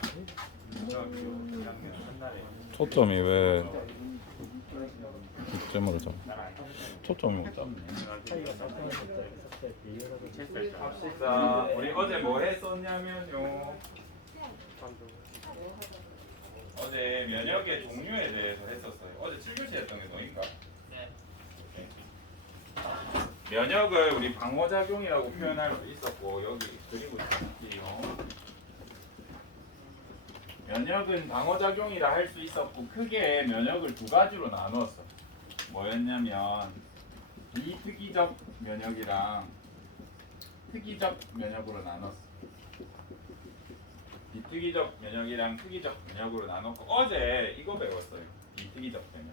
중학교 2학년 한날에 초점이 왜 이점으로 잡? 초점이 합시다. 우리 어제 뭐 했었냐면요. 어제 면역의 종류에 대해서 했었어요. 어제 7교시 했던 게 너인가? 네. 면역을 우리 방어작용이라고 표현할 수 있었고 여기 그리고 있었지요. 면역은 방어작용이라 할 수 있었고 크게 면역을 두 가지로 나누었어. 뭐였냐면 비특이적 면역이랑 특이적 면역으로 나눴어. 비특이적 면역이랑 특이적 면역으로 나눴고 어제 이거 배웠어요. 비특이적 면역.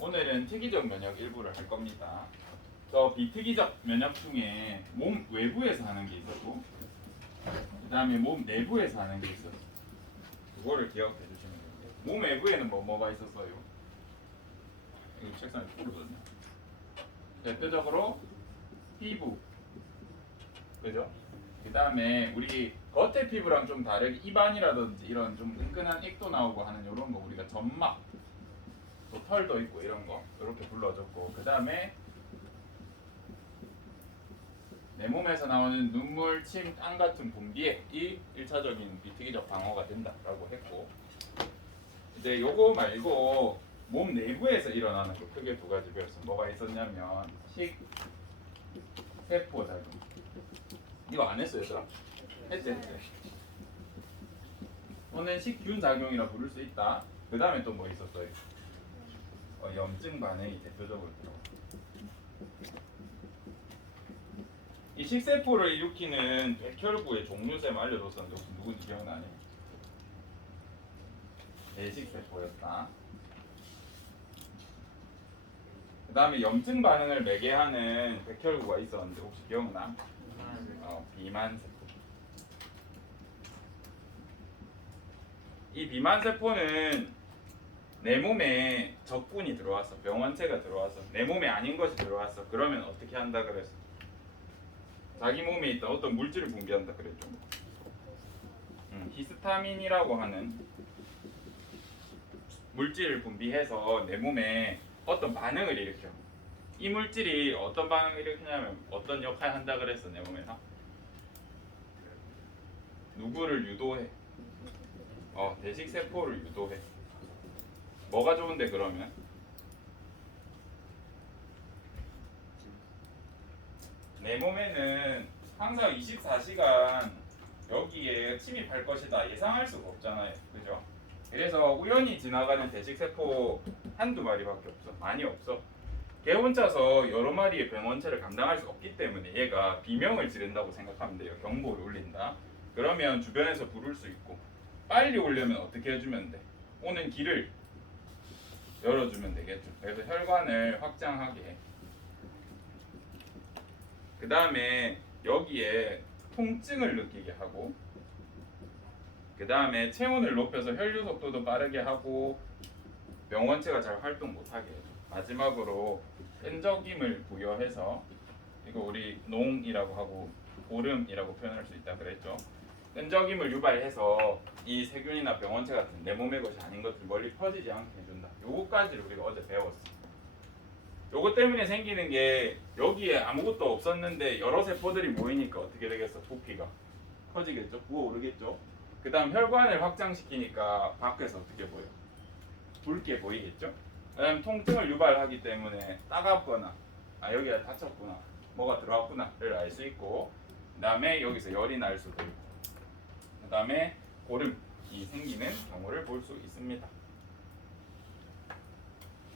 오늘은 특이적 면역 일부를 할 겁니다. 저 비특이적 면역 중에 몸 외부에서 하는 게 있었고 그 다음에 몸 내부에서 하는 게 있었어. 그거를 기억해 주시면 됩니다. 몸 외부에는 뭐가 있었어요? 이거 책상에 풀거든요. 대표적으로 피부, 그죠? 그 다음에 우리 겉의 피부랑 좀 다르게 입안이라든지 이런 좀 끈끈한 액도 나오고 하는 이런 거 우리가 점막, 또 털도 있고 이런 거 이렇게 불러줬고 그 다음에 내 몸에서 나오는 눈물, 침, 땀 같은 분비액이 1차적인 비특이적 방어가 된다라고 했고 이제 요거 말고 몸 내부에서 일어나는 거 크게 두 가지 배웠어. 뭐가 있었냐면 식세포 작용. 이거 안 했어요, 얘들아? 했지? 또는 식균 작용이라 부를 수 있다. 그 다음에 또 뭐 있었어요? 염증 반응이 대표적으로 들어가. 이 식세포를 일으키는 백혈구의 종류셈 알려줬었는데 혹시 누군지 기억나니? 내식세포였다. 그 다음에 염증 반응을 매개하는 백혈구가 있었는데 혹시 기억나? 비만세포. 이 비만세포는 내 몸에 적군이 들어왔어. 병원체가 들어왔어. 내 몸에 아닌 것이 들어왔어. 그러면 어떻게 한다 그랬어? 자기 몸에 있던 어떤 물질을 분비한다 그랬죠. 히스타민이라고 하는 물질을 분비해서 내 몸에 어떤 반응을 일으켜. 이 물질이 어떤 반응을 일으키냐면 어떤 역할을 한다 그랬어 내 몸에서? 누구를 유도해? 대식세포를 유도해. 뭐가 좋은데 그러면? 내 몸에는 항상 24시간 여기에 침입할 것이다 예상할 수가 없잖아요. 그죠? 그래서 우연히 지나가는 대식세포 한두 마리밖에 없어. 많이 없어. 걔 혼자서 여러 마리의 병원체를 감당할 수 없기 때문에 얘가 비명을 지른다고 생각하면 돼요. 경보를 울린다. 그러면 주변에서 부를 수 있고 빨리 오려면 어떻게 해주면 돼? 오는 길을 열어주면 되겠죠. 그래서 혈관을 확장하게 해. 그 다음에 여기에 통증을 느끼게 하고 그 다음에 체온을 높여서 혈류 속도도 빠르게 하고 명원체가 잘 활동 못하게 해줘. 마지막으로 끈적임을 부여해서 이거 우리 농이라고 하고 보름이라고 표현할 수 있다 그랬죠. 끈적임을 유발해서 이 세균이나 병원체 같은 내 몸의 것이 아닌 것들 멀리 퍼지지 않게 해준다. 요거까지를 우리가 어제 배웠어. 요거 때문에 생기는 게 여기에 아무것도 없었는데 여러 세포들이 모이니까 어떻게 되겠어? 부피가 커지겠죠? 부어오르겠죠? 그 다음 혈관을 확장시키니까 밖에서 어떻게 보여? 붉게 보이겠죠? 그 다음 통증을 유발하기 때문에 따갑거나 여기가 다쳤구나 뭐가 들어왔구나를 알 수 있고 그 다음에 여기서 열이 날 수도 있고 그 다음에 고름이 생기는 경우를 볼 수 있습니다.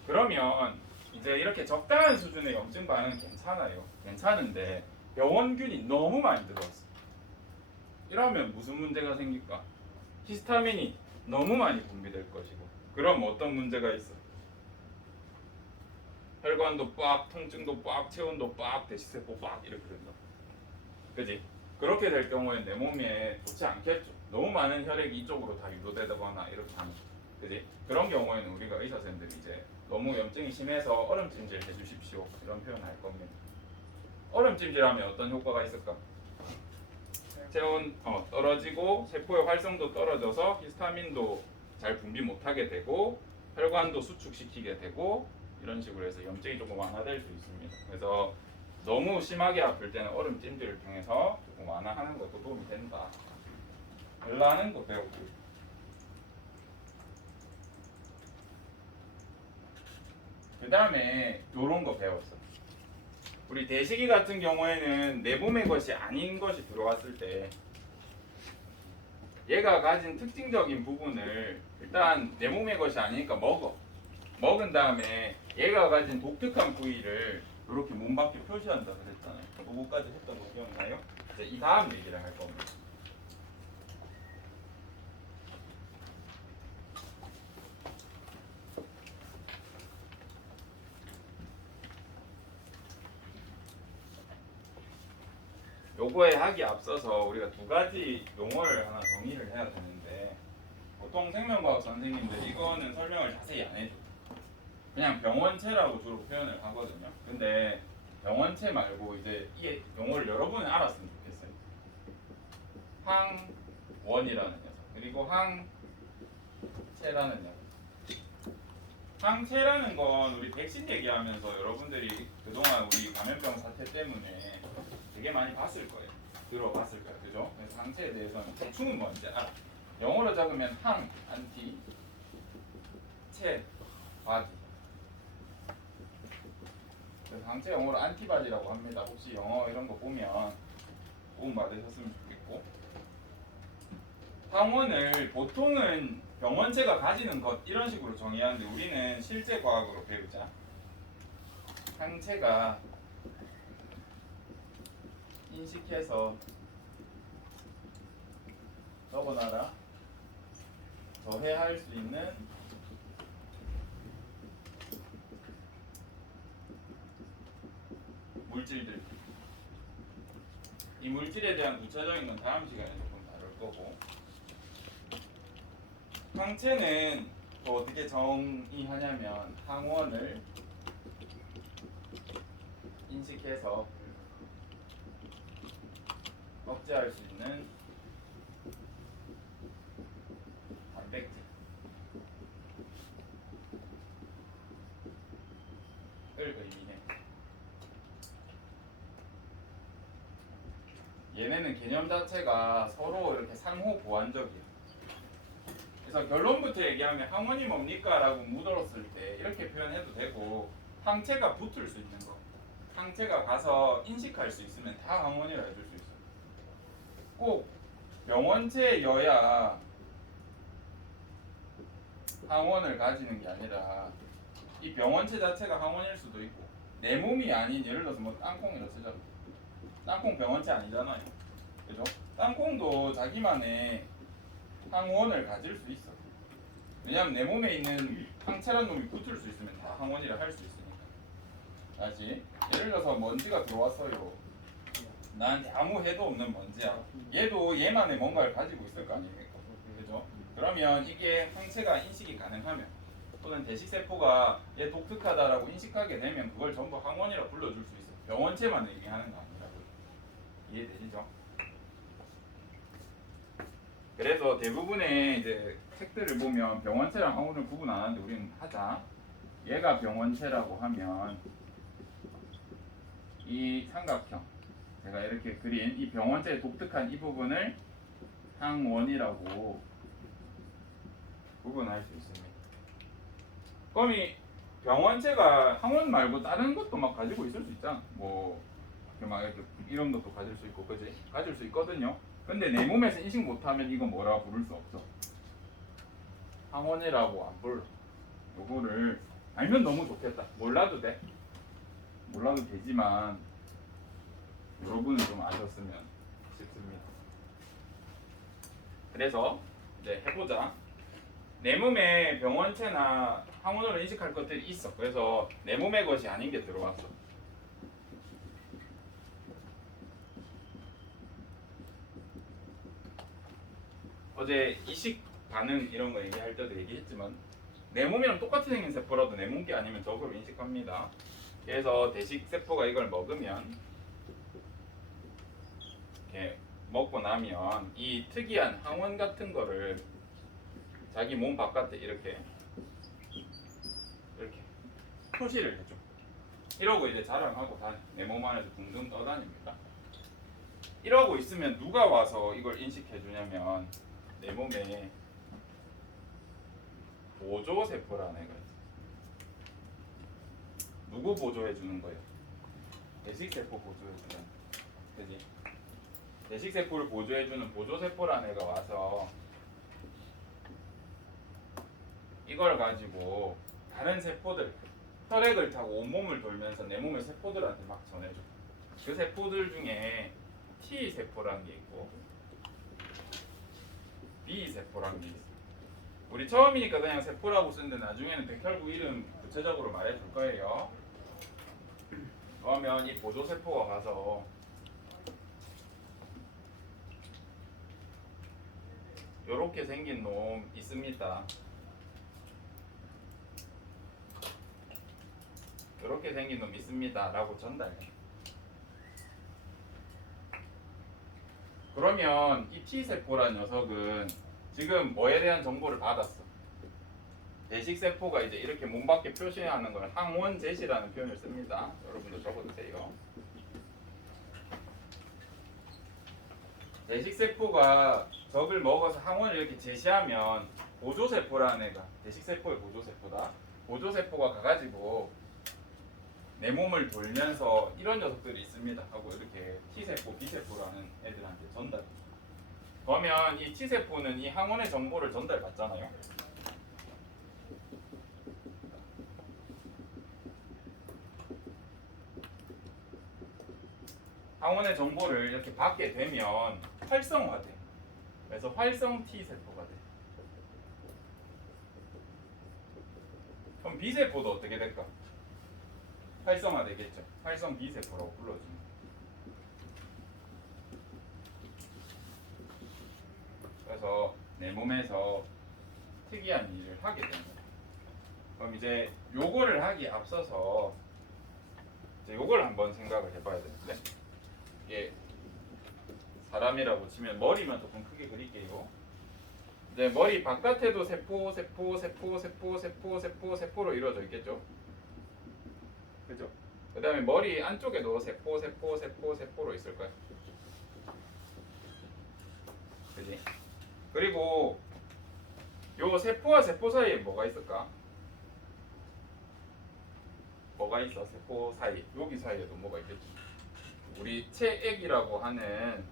그러면 이제 이렇게 적당한 수준의 염증 반응은 괜찮아요. 괜찮은데 병원균이 너무 많이 들어왔어. 이러면 무슨 문제가 생길까? 히스타민이 너무 많이 분비될 것이고 그럼 어떤 문제가 있어? 혈관도 빡, 통증도 빡, 체온도 빡, 대식세포 빡 이렇게 된다. 그지? 그렇게 될 경우에 내 몸에 좋지 않겠죠. 너무 많은 혈액이 이쪽으로 다 유도되거나 이렇게 하면. 그지? 그런 경우에는 우리가 의사선생님들이 이제 너무 염증이 심해서 얼음찜질 해주십시오 이런 표현을 할 겁니다. 얼음찜질하면 어떤 효과가 있을까? 체온 떨어지고 세포의 활성도 떨어져서 히스타민도 잘 분비 못하게 되고 혈관도 수축시키게 되고 이런 식으로 해서 염증이 조금 완화될 수 있습니다. 그래서 너무 심하게 아플 때는 얼음 찜질을 통해서 조금 완화하는 것도 도움이 된다. 열나는 거 배우고. 그 다음에 요런 거 배웠어. 우리 대식이 같은 경우에는 내 몸의 것이 아닌 것이 들어왔을 때 얘가 가진 특징적인 부분을 일단 내 몸의 것이 아니니까 먹은 다음에 얘가 가진 독특한 부위를 이렇게 몸 밖에 표시한다 그랬잖아요. 그거까지 했던 거 기억나요? 이제 이 다음 얘기를 할 겁니다. 요거에 하기 앞서서 우리가 두 가지 용어를 하나 정의를 해야 되는데 보통 생명과학 선생님들 이거는 설명을 자세히 안 해줘. 그냥 병원체라고 주로 표현을 하거든요. 근데 병원체 말고 이제 이 용어를 여러분은 알았으면 좋겠어요. 항원이라는 녀석 그리고 항체라는 녀석. 항체라는 건 우리 백신 얘기하면서 여러분들이 그동안 우리 감염병 사태 때문에 되게 많이 봤을 거예요. 들어봤을 거예요. 그죠? 그래서 항체에 대해서는 대충은 뭔지 알아. 영어로 적으면 항, 안티, 체, 바디. 그래서 항체 영어로 안티바디라고 합니다. 혹시 영어 이런 거 보면 도움 받으셨으면 좋겠고. 항원을 보통은 병원체가 가지는 것 이런 식으로 정의하는데 우리는 실제 과학으로 배우자. 항체가 인식해서 적어놔라. 저해할 수 있는 물질들. 이 물질에 대한 구체적인 건 다음 시간에 조금 다룰 거고. 항체는 또 어떻게 정의하냐면 항원을 인식해서 억제할 수 있는 단백질을 의미해. 얘네는 개념 자체가 서로 이렇게 상호 보완적이에요. 그래서 결론부터 얘기하면 항원이 뭡니까? 라고 물었을 때 이렇게 표현해도 되고 항체가 붙을 수 있는 거. 항체가 가서 인식할 수 있으면 다 항원이라 해줄 수 있어요. 꼭 병원체여야 항원을 가지는 게 아니라 이 병원체 자체가 항원일 수도 있고 내 몸이 아닌 예를 들어서 뭐 땅콩이라 치자. 땅콩 병원체 아니잖아요. 그죠? 땅콩도 자기만의 항원을 가질 수 있어. 왜냐면 내 몸에 있는 항체란 놈이 붙을 수 있으면 다 항원이라 할 수 있으니까. 다시 예를 들어서 먼지가 들어왔어요. 나한테 아무 해도 없는 먼지야. 얘도 얘만의 뭔가를 가지고 있을 거 아닙니까? 그죠? 그러면 이게 항체가 인식이 가능하면 또는 대식세포가 얘 독특하다라고 인식하게 되면 그걸 전부 항원이라 불러줄 수 있어. 병원체만 얘기하는 거 아니라고. 이해되시죠? 그래서 대부분의 이제 책들을 보면 병원체랑 항원을 구분 안 하는데 우리는 하자. 얘가 병원체라고 하면 이 삼각형 제가 이렇게 그린 이 병원체의 독특한 이 부분을 항원이라고 구분할 수 있습니다. 그럼 이 병원체가 항원 말고 다른 것도 막 가지고 있을 수 있잖아. 뭐 이렇게 이런 것도 가질 수 있고, 그지? 가질 수 있거든요. 근데 내 몸에서 인식 못하면 이거 뭐라 부를 수 없어. 항원이라고 안 불러. 요거를 알면 너무 좋겠다. 몰라도 돼. 몰라도 되지만 여러분은 좀 아셨으면 싶습니다. 그래서 이제 해보자. 내 몸에 병원체나 항원으로 인식할 것들이 있어. 그래서 내 몸의 것이 아닌 게 들어왔어. 어제 이식 반응 이런 거 얘기할 때도 얘기했지만 내 몸이랑 똑같이 생긴 세포라도 내 몸 게 아니면 적으로 인식합니다. 그래서 대식 세포가 이걸 먹으면 이렇게 먹고 나면 이 특이한 항원 같은 거를 자기 몸 바깥에 이렇게 표시를 해줘. 이러고 이제 자랑하고 내 몸 안에서 둥둥 떠다닙니다. 이러고 있으면 누가 와서 이걸 인식해 주냐면 내 몸에 보조세포라는 애가 있어. 누구 보조해 주는 거예요? 대식세포 보조해 주는. 그지? 대식세포를 보조해 주는 보조세포라는 애가 와서 이걸 가지고 다른 세포들, 혈액을 타고 온몸을 돌면서 내 몸의 세포들한테 막 전해줘. 그 세포들 중에 T세포라는 게 있고 B세포라는 게 있어. 우리 처음이니까 그냥 세포라고 쓰는데 나중에는 백혈구 이름 구체적으로 말해줄 거예요. 그러면 이 보조세포가 가서 요렇게 생긴 놈 있습니다. 요렇게 생긴 놈 있습니다 라고 전달해. 그러면 이 T세포라는 녀석은 지금 뭐에 대한 정보를 받았어? 대식세포가 이제 이렇게 몸 밖에 표시하는 걸 항원제시라는 표현을 씁니다. 여러분도 적어두세요. 대식세포가 적을 먹어서 항원을 이렇게 제시하면 보조세포라는 애가, 대식세포의 보조세포다. 보조세포가 가가지고 내 몸을 돌면서 이런 녀석들이 있습니다 하고 이렇게 T세포, B세포라는 애들한테 전달. 그러면 이 T세포는 이 항원의 정보를 전달받잖아요. 항원의 정보를 이렇게 받게 되면 활성화돼. 그래서 활성 T세포가 돼. 그럼 B세포도 어떻게 될까? 활성화되겠죠. 활성 B세포라고 불러주는. 그래서 내 몸에서 특이한 일을 하게 됩니다. 그럼 이제 요거를 하기에 앞서서 이제 요걸 한번 생각을 해봐야 되는데, 이게 사람이라고 치면 머리만 조금 크게 그릴게요. 이제 머리 바깥에도 세포로 이루어져 있겠죠. 그죠? 그 다음에 머리 안쪽에도 세포로 있을 거예요. 그지? 그리고 요 세포와 세포 사이에 뭐가 있을까? 뭐가 있어? 세포 사이. 여기 사이에도 뭐가 있겠지? 우리 체액이라고 하는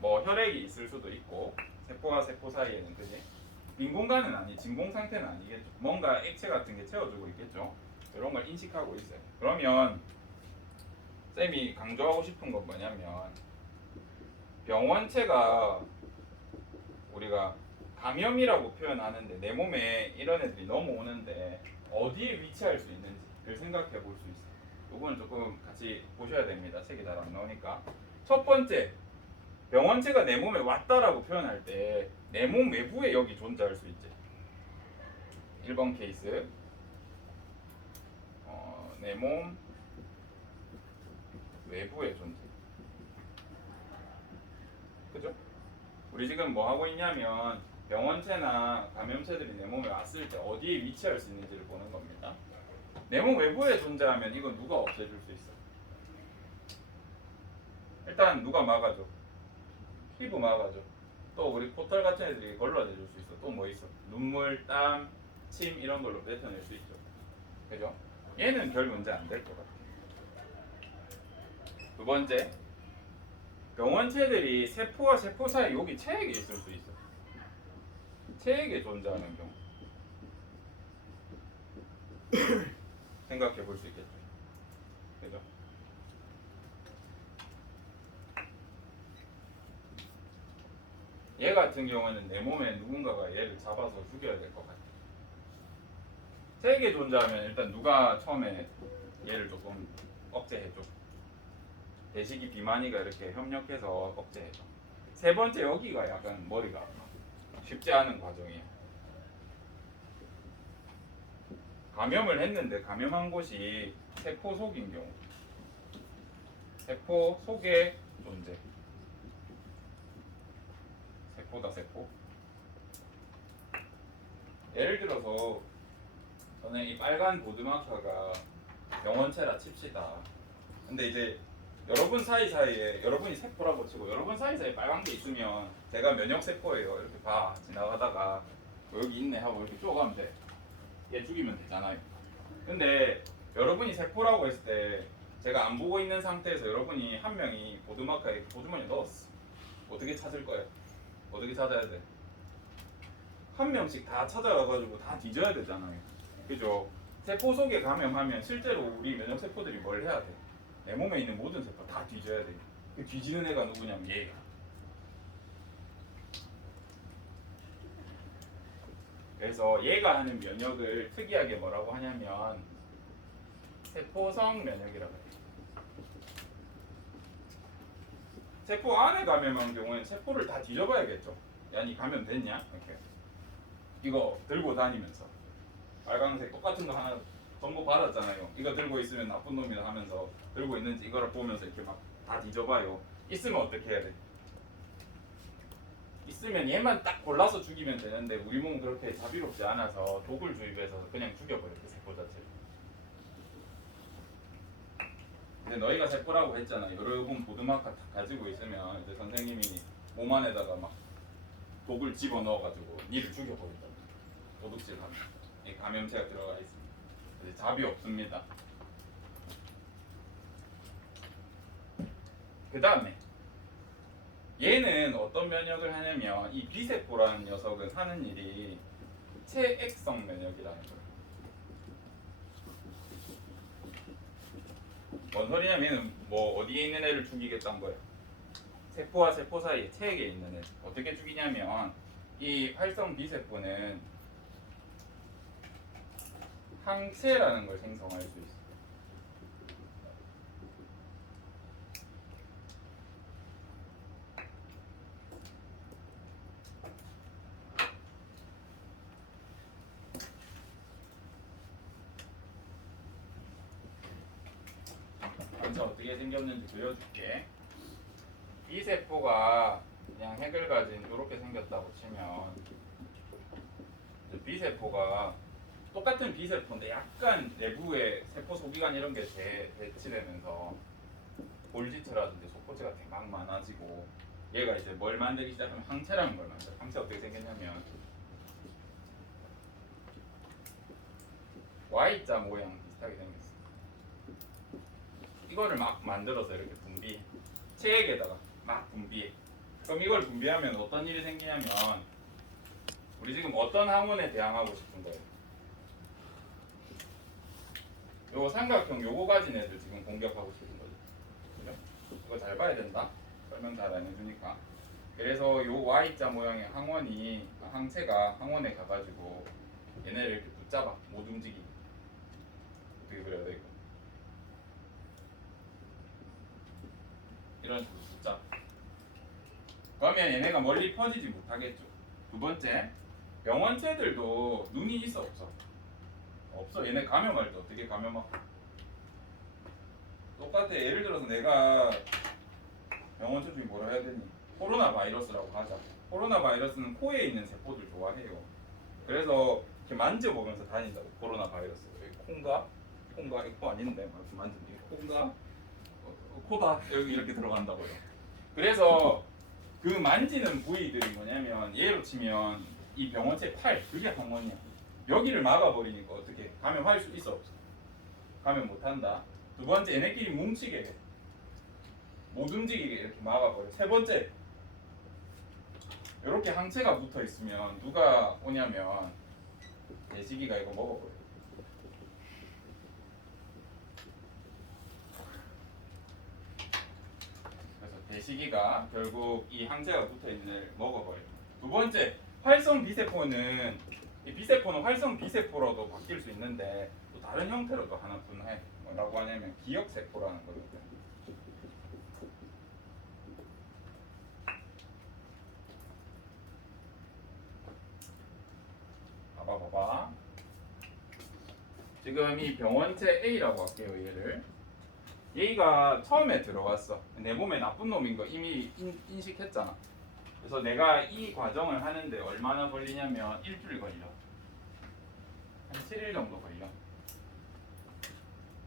뭐 혈액이 있을 수도 있고, 세포와 세포 사이에는, 그지? 빈 공간은 아니, 진공 상태는 아니겠죠. 뭔가 액체 같은 게 채워주고 있겠죠. 이런 걸 인식하고 있어요. 그러면 쌤이 강조하고 싶은 건 뭐냐면, 병원체가 우리가 감염이라고 표현하는데 내 몸에 이런 애들이 넘어오는데 어디에 위치할 수 있는지를 생각해 볼 수 있어요. 이거는 조금 같이 보셔야 됩니다. 책이 잘 안 나오니까. 첫 번째, 병원체가 내 몸에 왔다라고 표현할 때 내 몸 외부에 여기 존재할 수 있지. 1번 케이스. 내 몸 외부에 존재. 그죠? 우리 지금 뭐 하고 있냐면 병원체나 감염체들이 내 몸에 왔을 때 어디에 위치할 수 있는지를 보는 겁니다. 내 몸 외부에 존재하면 이건 누가 없애줄 수 있어? 일단 누가 막아줘? 피부 막아줘. 또 우리 코털 같은 애들이 걸러내줄 수 있어. 또 뭐 있어? 눈물, 땀, 침 이런 걸로 뱉어낼 수 있죠. 그죠? 얘는 별 문제 안 될 것 같아. 두 번째, 병원체들이 세포와 세포 사이 여기 체액에 있을 수 있어. 체액에 존재하는 경우 생각해 볼 수 있겠죠. 그죠? 얘 같은 경우는 내 몸에 누군가가 얘를 잡아서 죽여야 될 것 같아. 체액에 존재하면 일단 누가 처음에 얘를 조금 억제해줘. 대식이 비만이가 이렇게 협력해서 억제해줘. 세 번째, 여기가 약간 머리가 아파. 쉽지 않은 과정이에요. 감염을 했는데 감염한 곳이 세포 속인 경우, 세포 속의 존재. 세포다 세포. 예를 들어서 저는 이 빨간 보드마커가 명원체라 칩시다. 근데 이제 여러분 사이사이에 여러분이 세포라고 치고 여러분 사이사이에 빨간 게 있으면 제가 면역 세포예요. 이렇게 봐 지나가다가 여기 있네 하고 이렇게 쪼가면 돼. 얘 죽이면 되잖아요. 근데 여러분이 세포라고 했을 때 제가 안 보고 있는 상태에서 여러분이 한 명이 보드마커에 보주머니에 넣었어. 어떻게 찾을 거야? 어떻게 찾아야 돼? 한 명씩 다 찾아가가지고 다 뒤져야 되잖아요. 그죠? 세포 속에 감염하면 실제로 우리 면역 세포들이 뭘 해야 돼? 내 몸에 있는 모든 세포 다 뒤져야 돼. 그 뒤지는 애가 누구냐면 얘가. 그래서 얘가 하는 면역을 특이하게 뭐라고 하냐면 세포성 면역이라고 해요. 세포 안에 감염한 경우에는 세포를 다 뒤져봐야겠죠. 야니 감염됐냐? 이렇게 이거 들고 다니면서 빨강색 똑같은 거 하나 정보 받았잖아요. 이거 들고 있으면 나쁜 놈이다 하면서 들고 있는지 이거를 보면서 이렇게 막 다 뒤져봐요. 있으면 어떻게 해야 돼? 있으면 얘만 딱 골라서 죽이면 되는데 우리 몸은 그렇게 자비롭지 않아서 독을 주입해서 그냥 죽여버려 그 세포 자체를. 근데 너희가 세포라고 했잖아. 여러분 보드마커 가지고 있으면 이제 선생님이 몸 안에다가 막 독을 집어 넣어가지고 니를 죽여버린다. 도둑질 하면 이 감염체가 들어가 있습니다. 그래서 잡이 없습니다. 그 다음에 얘는 어떤 면역을 하냐면 이 B세포라는 녀석은 하는 일이 체액성 면역이라는 거예요. 뭔 소리냐면 얘는 뭐 어디에 있는 애를 죽이겠다는 거예요. 세포와 세포 사이에 체액에 있는 애. 어떻게 죽이냐면 이 활성 B세포는 항체라는 걸 생성할 수 있어요. 항체 어떻게 생겼는지 그려줄게. B세포가 그냥 핵을 가진 이렇게 생겼다고 치면 B세포가 똑같은 B세포인데 약간 내부에 세포 소기관 이런 게 배치되면서 볼지체라든지 소포체가 막 많아지고 얘가 이제 뭘 만들기 시작하면 항체라는 걸 만들어. 항체 어떻게 생겼냐면 Y자 모양 비슷하게 생겼어. 이거를 막 만들어서 이렇게 분비 체액에다가 막 분비해. 그럼 이걸 분비하면 어떤 일이 생기냐면 우리 지금 어떤 항원에 대항하고 싶은 거예요? 요거 삼각형 요거 가진 애들 지금 공격하고 싶은 거죠. 그죠? 이거 잘 봐야 된다. 설명 잘 안 해주니까. 그래서 요 Y자 모양의 항원이 항체가 항원에 가가지고 얘네를 이렇게 붙잡아 못 움직이게. 어떻게 그려야 돼 이거? 이런 식으로 붙잡아. 그러면 얘네가 멀리 퍼지지 못하겠죠. 두 번째, 병원체들도 눈이 있어 없어? 없어. 얘네 감염할 때 어떻게 감염하고? 똑같아. 예를 들어서 내가 병원체 중에 뭐라 해야 되니? 코로나 바이러스라고 하자. 코로나 바이러스는 코에 있는 세포들 좋아해요. 그래서 이렇게 만져보면서 다닌다고. 코로나 바이러스. 여기 콩가? 콩가? 이거 코 아닌데. 만지는 콩가? 코다. 여기 이렇게 들어간다고요. 그래서 그 만지는 부위들이 뭐냐면 예로 치면 이 병원체 팔, 그게 항원이야. 여기를 막아버리니까 어떻게 감염할 수 있어 없어? 감염 못한다. 두 번째 얘네끼리 뭉치게 해. 못 움직이게 이렇게 막아버려. 세 번째 이렇게 항체가 붙어 있으면 누가 오냐면 내시기가 이거 먹어버려. 그래서 대시기가 결국 이 항체가 붙어 있는 애를 먹어버려. 두 번째 활성 B세포는 이 B세포는 활성 B세포로도 바뀔 수 있는데 또 다른 형태로도 하나 분해. 뭐라고 하냐면 기억세포라는 거거든. 봐봐. 지금 이 병원체 A라고 할게요. 얘를. 얘가 처음에 들어갔어. 내 몸에 나쁜 놈인 거 이미 인식했잖아. 그래서 내가 이 과정을 하는데 얼마나 걸리냐면 일주일 걸려. 한 7일 정도 걸려.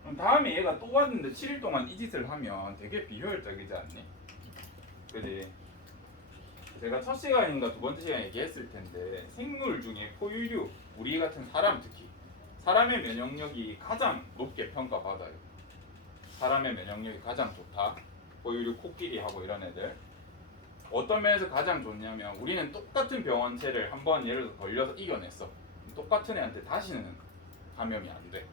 그럼 다음에 얘가 또 왔는데 7일 동안 이 짓을 하면 되게 비효율적이지 않니? 그지? 제가 첫 시간인가 두 번째 시간에 얘기했을 텐데 생물 중에 포유류, 우리 같은 사람 특히 사람의 면역력이 가장 높게 평가받아요. 사람의 면역력이 가장 좋다. 포유류 코끼리하고 이런 애들. 어떤 면에서 가장 좋냐면 우리는 똑같은 병원체를 한번 예를 들어 걸려서 이겨냈어. 똑같은 애한테 다시는 감염이 안 돼.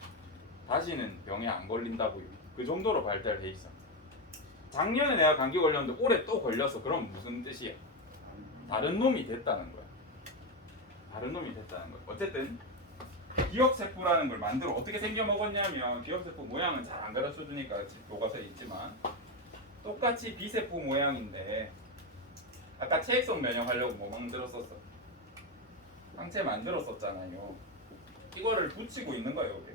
다시는 병에 안 걸린다고요. 그 정도로 발달돼 있어. 작년에 내가 감기 걸렸는데 올해 또 걸렸어. 그럼 무슨 뜻이야? 다른 놈이 됐다는 거야. 다른 놈이 됐다는 거야. 어쨌든 기억세포라는 걸 만들어 어떻게 생겨 먹었냐면 기억세포 모양은 잘 안 가르쳐 주니까 교과서에 있지만 똑같이 B세포 모양인데 아까 체액성 면역하려고 뭐 만들었었어? 항체 만들었었잖아요. 이거를 붙이고 있는 거예요. 여기.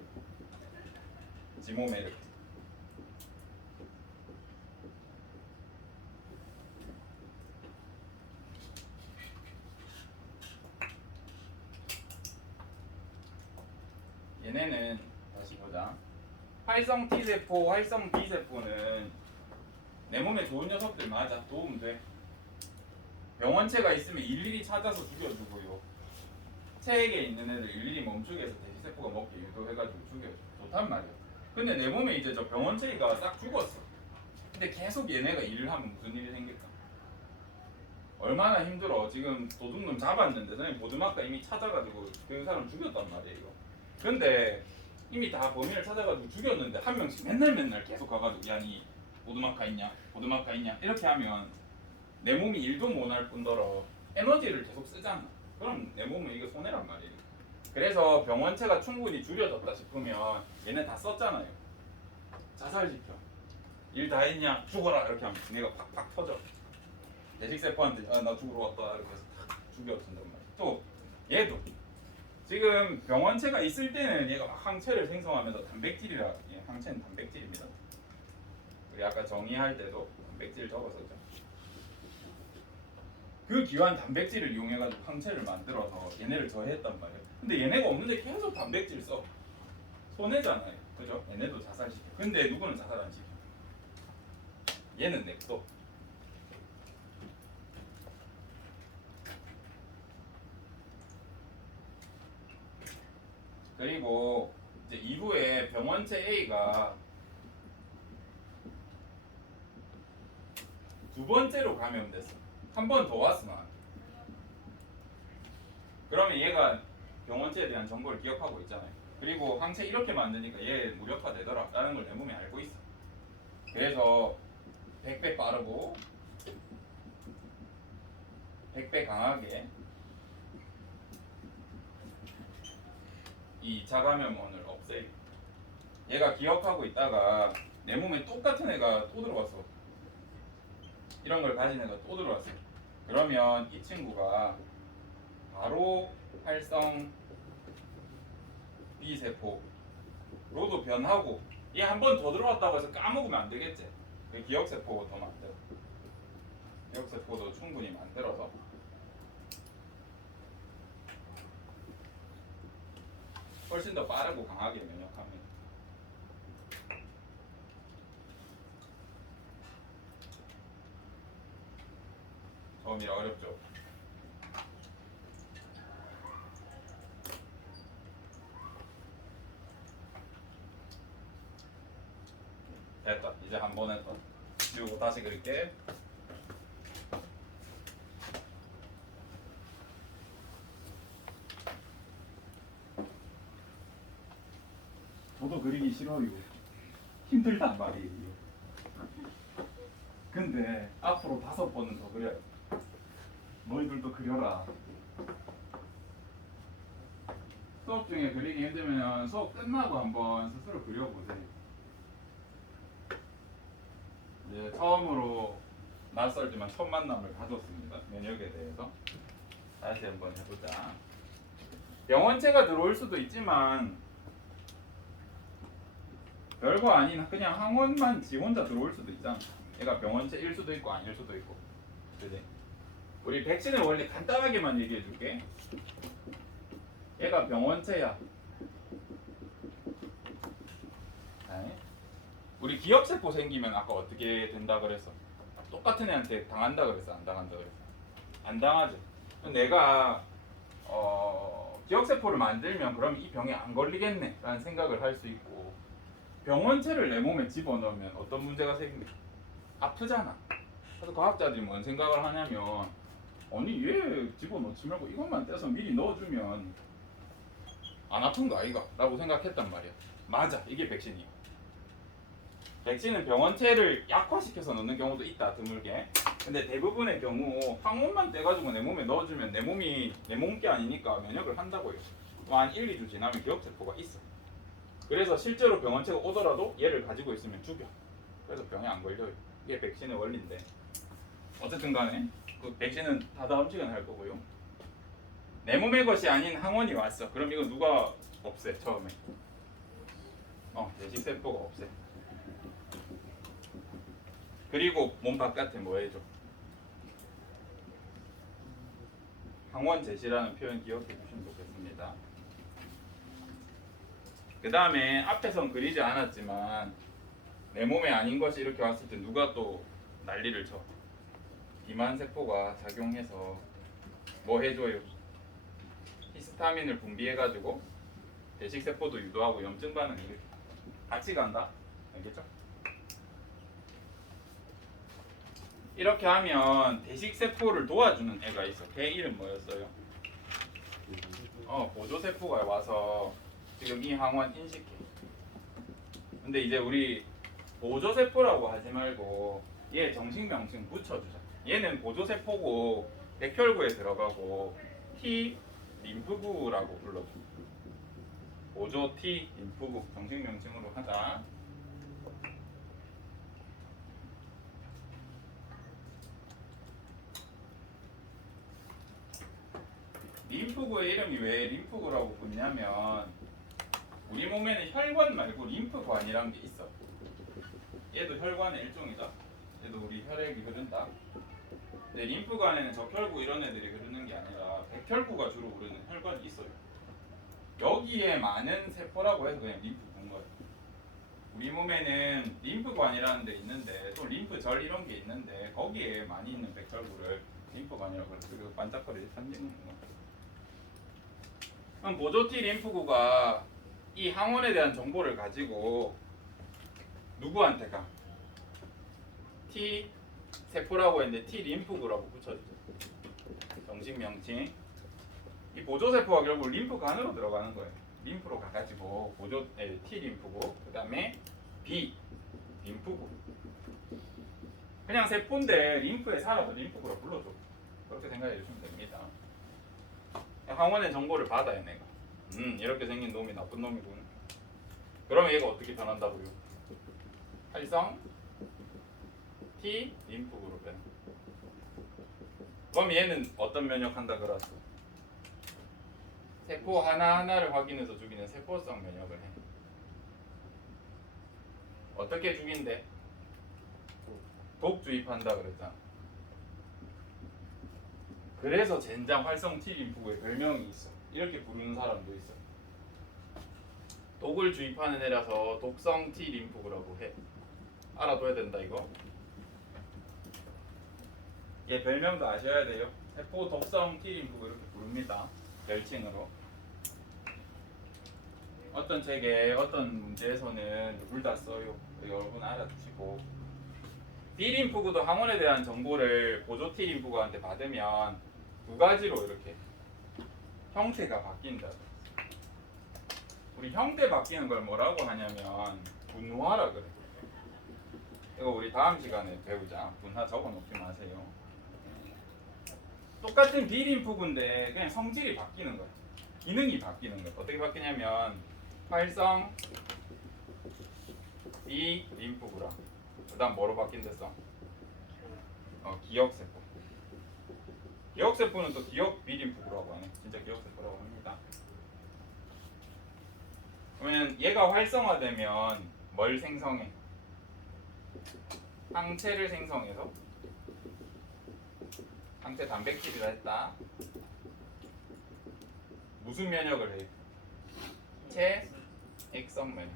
지 몸에 이렇게. 얘네는 다시 보자. 활성 T세포, 활성 B세포는 내 몸에 좋은 녀석들 맞아. 도움 돼. 병원체가 있으면 일일이 찾아서 죽여주고요. 체액에 있는 애들 일일이 멈추게 해서 대시세포가 먹게 유도해가지고 죽여줘. 좋단 말이야. 근데 내 몸에 이제 저 병원체가 싹 죽었어. 근데 계속 얘네가 일을 하면 무슨 일이 생길까? 얼마나 힘들어. 지금 도둑놈 잡았는데 선생님 보드마카 이미 찾아가지고 그 사람 죽였단 말이에요. 근데 이미 다 범인을 찾아가지고 죽였는데 한 명씩 맨날 계속 가가지고 야니 보드마카 있냐 보드마카 있냐 이렇게 하면 내 몸이 일도 못할 뿐더러 에너지를 계속 쓰잖아. 그럼 내 몸은 이게 손해란 말이에요. 그래서 병원체가 충분히 줄여졌다 싶으면 얘네 다 썼잖아요. 자살시켜. 일 다 했냐 죽어라 이렇게 하면 얘가 팍팍 터져. 대식세포한테 나 죽으러 왔다 이렇게 해서 탁 죽여준단 말이야. 또 얘도 지금 병원체가 있을 때는 얘가 막 항체를 생성하면서 단백질이라 예, 항체는 단백질입니다. 우리 아까 정의할 때도 단백질 적었었죠. 그 귀한 단백질을 이용해가지고 항체를 만들어서 얘네를 저해했단 말이에요. 근데 얘네가 없는데 계속 단백질 써. 손해잖아요. 그죠? 얘네도 자살시켜. 근데 누구는 자살 안 시켜? 얘는 냅둬. 그리고 이제 이후에 병원체 A가 두 번째로 감염됐어. 한 번 더 왔으면 그러면 얘가 병원체에 대한 정보를 기억하고 있잖아요. 그리고 항체 이렇게 만드니까 얘 무력화되더라 라는 걸 내 몸이 알고 있어. 그래서 100배 빠르고 100배 강하게 이 2차 감염원을 없애. 얘가 기억하고 있다가 내 몸에 똑같은 애가 또 들어왔어. 이런 걸 가진 애가 또 들어왔어. 그러면 이 친구가 바로 활성 B세포로도 변하고 얘 한 번 더 들어왔다고 해서 까먹으면 안 되겠지. 기억세포 더 만들어. 기억세포도 충분히 만들어서 훨씬 더 빠르고 강하게 면역합니다. 처음이라 어렵죠. 됐다. 이제 한 번 했다. 지우고 다시 그릴게. 저도 그리기 싫어요. 힘들단 말이에요. 근데 앞으로 5번은 더 그려요. 너희들도 그려라. 수업 중에 그리기 힘들면 수업 끝나고 한번 스스로 그려보세요. 이제 처음으로 낯설지만 첫 만남을 가졌습니다. 면역에 대해서 다시 한번 해보자. 병원체가 들어올 수도 있지만 별거 아닌 그냥 항원만 지 혼자 들어올 수도 있잖아. 얘가 병원체일 수도 있고 아닐 수도 있고, 그지? 우리 백신의 원리 간단하게만 얘기해 줄게. 얘가 병원체야. 네. 우리 기억세포 생기면 아까 어떻게 된다 그랬어? 똑같은 애한테 당한다 그랬어? 안 당한다 그랬어? 안 당하지. 내가 기억세포를 만들면 그럼 이 병에 안 걸리겠네 라는 생각을 할 수 있고, 병원체를 내 몸에 집어넣으면 어떤 문제가 생겨? 아프잖아. 그래서 과학자들이 뭔 생각을 하냐면, 아니 얘 집어넣지 말고 이것만 떼서 미리 넣어주면 안 아픈 거 아이가? 라고 생각했단 말이야. 맞아, 이게 백신이야. 백신은 병원체를 약화시켜서 넣는 경우도 있다, 드물게. 근데 대부분의 경우 항원만 떼가지고 내 몸에 넣어주면 내 몸이 내 몸게 아니니까 면역을 한다고요. 한 1, 2주 지나면 기억세포가 있어. 그래서 실제로 병원체가 오더라도 얘를 가지고 있으면 죽여. 그래서 병에 안 걸려요. 이게 백신의 원리인데, 어쨌든 간에 그 백신은 다 다음 시간에 할 거고요. 내 몸의 것이 아닌 항원이 왔어. 그럼 이거 누가 없애? 처음에 대식세포가 없애. 그리고 몸 바깥에 뭐 해줘? 항원 제시라는 표현 기억해 주시면 좋겠습니다. 그 다음에 앞에선 그리지 않았지만 내 몸에 아닌 것이 이렇게 왔을 때 누가 또 난리를 쳐? 비만세포가 작용해서 뭐 해줘요? 히스타민을 분비해가지고 대식세포도 유도하고 염증 반응이 이렇게 같이 간다. 알겠죠? 이렇게 하면 대식세포를 도와주는 애가 있어. 걔 이름 뭐였어요? 보조세포가 와서 지금 이 항원 인식해. 근데 이제 우리 보조세포라고 하지 말고 얘 정식 명칭 붙여주자. 얘는 보조세포고 백혈구에 들어가고 T 림프구라고 불러줘. 보조 T 림프구 정식 명칭으로 하자. 림프구의 이름이 왜 림프구라고 붙냐면 우리 몸에는 혈관 말고 림프관이라는 게 있어. 얘도 혈관의 일종이다. 얘도 우리 혈액이 흐른다. 근데 림프관에는 적혈구 이런 애들이 흐르는 게 아니라 백혈구가 주로 흐르는 혈관이 있어요. 여기에 많은 세포라고 해서 그냥 림프구인 거예요. 우리 몸에는 림프관이라는 데 있는데 또 림프절 이런 게 있는데 거기에 많이 있는 백혈구를 림프관이라고 해서 그 반짝거리를 삼기는 거예요. 그럼 보조 T 림프구가 이 항원에 대한 정보를 가지고 누구한테 가? T 세포라고 했는데 T 림프구라고 붙여주죠. 정식 명칭. 이 보조 세포가 결국 림프관으로 들어가는 거예요. 림프로 가가지고 T 림프구, 그 다음에 B 림프구. 그냥 세포인데 림프에 살아서 림프구로 불러줘. 그렇게 생각해 주시면 됩니다. 항원의 정보를 받아야 내가. 이렇게 생긴 놈이 나쁜 놈이군. 그러면 얘가 어떻게 변한다고요? 활성 T 림프구로 변해. 그럼 얘는 어떤 면역한다 그랬어? 세포 하나하나를 확인해서 죽이는 세포성 면역을 해. 어떻게 죽인대? 독 주입한다 그랬잖아. 그래서 젠장 활성 T 림프구에 별명이 있어. 이렇게 부르는 사람도 있어. 독을 주입하는 애라서 독성 T 림프구라고 해. 알아둬야 된다 이거. 얘 별명도 아셔야 돼요. 세포 독성 T 림프구 이렇게 부릅니다. 별칭으로. 어떤 책에 어떤 문제에서는 둘 다 써요. 여러분 알아두시고. B 림프구도 항원에 대한 정보를 보조 T 림프구한테 받으면 두 가지로 이렇게 형태가 바뀐다. 우리 형태 바뀌는 걸 뭐라고 하냐면 분화라 그래. 이거 우리 다음 시간에 배우자. 분화 적어놓지 마세요. 똑같은 B 림프구인데 그냥 성질이 바뀌는 거야. 기능이 바뀌는 거야. 어떻게 바뀌냐면 활성 B 림프구랑 그다음 뭐로 바뀐댔어? 기억세포. 기억세포는 또 기억 B 림프구라고 하네. 진짜 기억세포라고 합니다. 그러면 얘가 활성화되면 뭘 생성해? 항체를 생성해서 항체 단백질이라 했다. 무슨 면역을 해? 체액성 면역.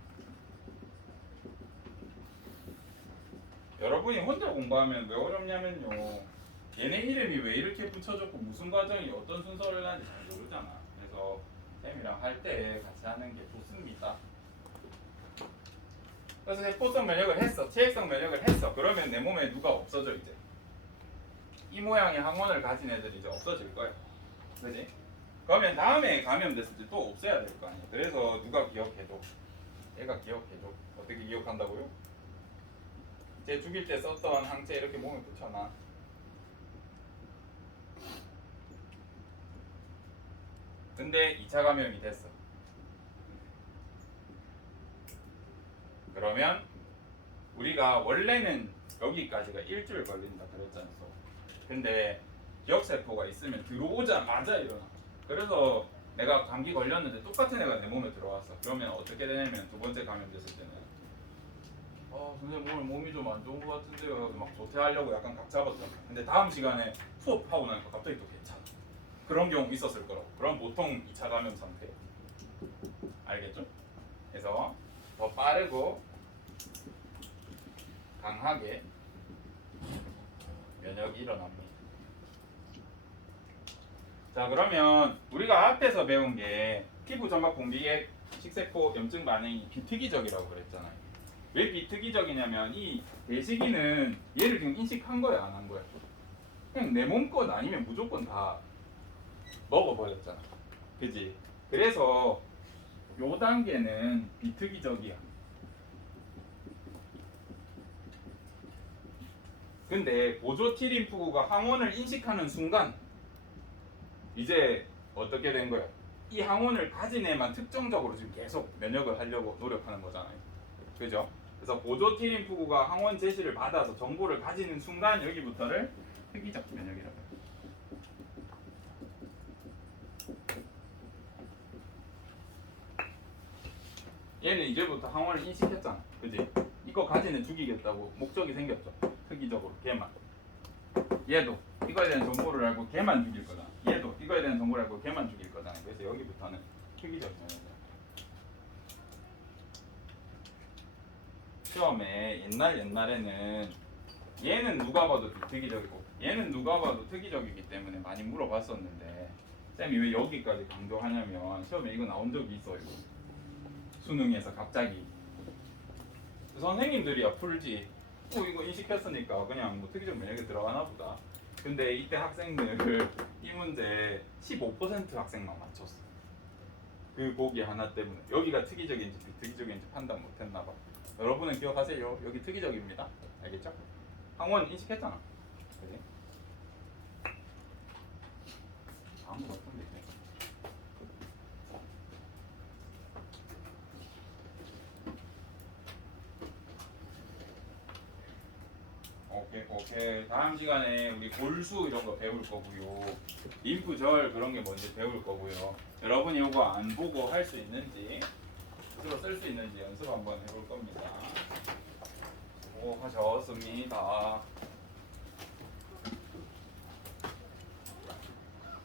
여러분이 혼자 공부하면 왜 어렵냐면요. 얘네 이름이 왜 이렇게 붙여졌고 무슨 과정이 어떤 순서를 하는지 잘 모르잖아. 그래서 쌤이랑 할 때 같이 하는 게 좋습니다. 그래서 세포성 면역을 했어. 체액성 면역을 했어. 그러면 내 몸에 누가 없어져 이제? 이 모양의 항원을 가진 애들이 이제 없어질 거야. 그지? 그러면 다음에 감염됐을 때 또 없애야 될 거 아니야. 그래서 누가 기억해줘? 얘가 기억해줘. 어떻게 기억한다고요? 쟤 죽일 때 썼던 항체 이렇게 몸에 붙여놔. 근데 2차 감염이 됐어. 그러면 우리가 원래는 여기까지가 일주일 걸린다 그랬잖아. 근데 기억세포가 있으면 들어오자마자 일어나. 그래서 내가 감기 걸렸는데 똑같은 애가 내 몸에 들어왔어. 그러면 어떻게 되냐면 두 번째 감염됐을 때는 선생님 오늘 몸이 좀 안 좋은 것 같은데요. 막 조퇴하려고 약간 각 잡았잖아. 근데 다음 시간에 수업하고 나니까 갑자기 또 괜찮아. 그런 경우 있었을 거라고. 그럼 보통 2차 감염 상태. 알겠죠? 그래서 더 빠르고 강하게 면역이 일어납니다. 자, 그러면 우리가 앞에서 배운 게 피부 점막 분비액 식세포 염증 반응이 비특이적이라고 그랬잖아요. 왜 비특이적이냐면 이 대식이는 얘를 지금 인식한 거야, 안 한 거야? 그냥 내 몸 것 아니면 무조건 다 먹어버렸잖아. 그지? 그래서 요 단계는 비특이적이야. 근데 보조 T림프구가 항원을 인식하는 순간 이제 어떻게 된 거야? 이 항원을 가진 애만 특정적으로 지금 계속 면역을 하려고 노력하는 거잖아요. 그죠? 그래서 보조 T림프구가 항원 제시를 받아서 정보를 가지는 순간 여기부터를 특이적 면역이라고 해요. 얘는 이제부터 항원을 인식했잖아. 그지? 이거 가지는 죽이겠다고 목적이 생겼죠. 특이적으로 걔만. 얘도 이거에 대한 정보를 알고 걔만 죽일 거잖아. 얘도 이거에 대한 정보를 알고 걔만 죽일 거잖아. 그래서 여기부터는 특이적 면역이야. 시험에 옛날에는 얘는 누가 봐도 비특이적이고 얘는 누가 봐도 특이적이기 때문에 많이 물어봤었는데 쌤이 왜 여기까지 강조하냐면 시험에 이거 나온 적이 있어요. 수능에서 갑자기 선생님들이야 풀지 이거 인식했으니까 그냥 뭐 특이적 면역에 들어가나 보다. 근데 이때 학생들 이 문제 15% 학생만 맞췄어. 그 보기 하나 때문에 여기가 특이적인지 비특이적인지 판단 못했나 봐. 여러분은 기억하세요. 여기 특이적입니다. 알겠죠? 항원 인식했잖아. 그지? 아무것도 없던데. 오케이. 다음 시간에 우리 골수 이런 거 배울 거고요. 림프절 그런 게 뭔지 배울 거고요. 여러분이 이거 안 보고 할 수 있는지 스스로 쓸 수 있는지 연습 한번 해볼 겁니다. 수고하셨습니다.